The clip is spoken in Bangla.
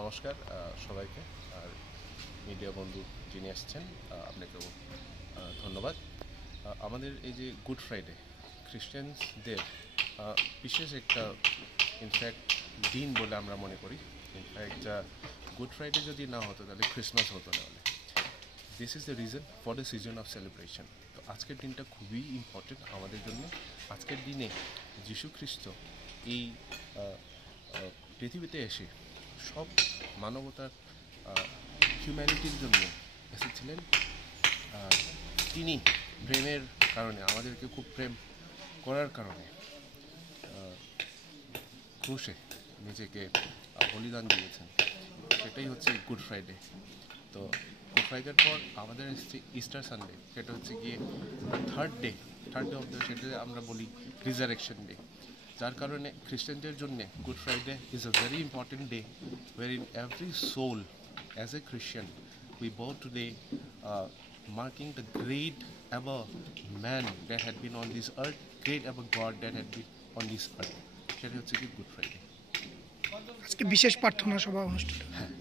নমস্কার সবাইকে। আর মিডিয়া বন্ধু যিনি আসছেন আপনাকেও ধন্যবাদ। আমাদের এই যে গুড ফ্রাইডে খ্রিস্টানদের বিশেষ একটা ইনফ্যাক্ট দিন বলে আমরা মনে করি। ইনফ্যাক্ট গুড ফ্রাইডে যদি না হতো তাহলে ক্রিসমাস হতো না। This is the reason for the season of celebration. তো আজকের দিনটা খুবই ইম্পর্টেন্ট আমাদের জন্য। আজকের দিনে যীশু খ্রিস্ট এই পৃথিবীতে এসে সব মানবতার হিউম্যানিটির জন্য এসেছিলেন। তিনি প্রেমের কারণে আমাদেরকে খুব প্রেম করার কারণে ক্রুশে নিজেকে বলিদান দিয়েছেন। সেটাই হচ্ছে গুড ফ্রাইডে। তো গুড ফ্রাইডের পর আমাদের এসছে ইস্টার সানডে, সেটা হচ্ছে গিয়ে থার্ড ডে অফ দ্য, সেটা আমরা বলি রিজারেকশন ডে। যার কারণে খ্রিস্টানদের জন্য Good Friday is a very important day war in every soul as a Christian we bow today marking the great ever man that had been on this earth, great ever God that had been on this earth. সেটা হচ্ছে কি গুড ফ্রাইডে। আজকে বিশেষ প্রার্থনা সভা অনুষ্ঠান। হ্যাঁ,